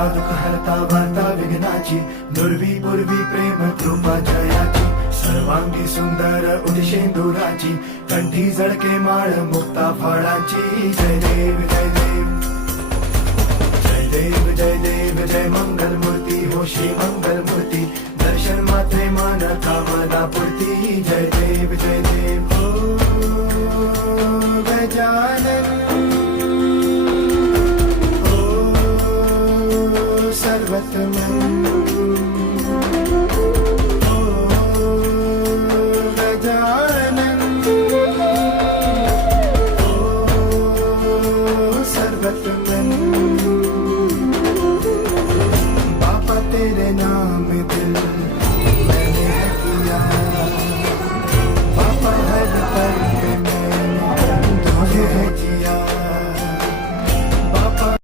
हरता दुःख हरता वार्ता विघ्नाची, नुरवी पूर्वी प्रेम कृपा जयाची, सर्वांगी सुंदर उदिशेंदुराची, कंठी जळके माळ मुक्ता फळाची. जय देव जय देव जय देव जय देव जय मंगल मूर्ती हो श्री मंगल मूर्ती, दर्शन मात्रे मन कामना पूर्ती. जय देव हो गजानन हो सर्वतमन.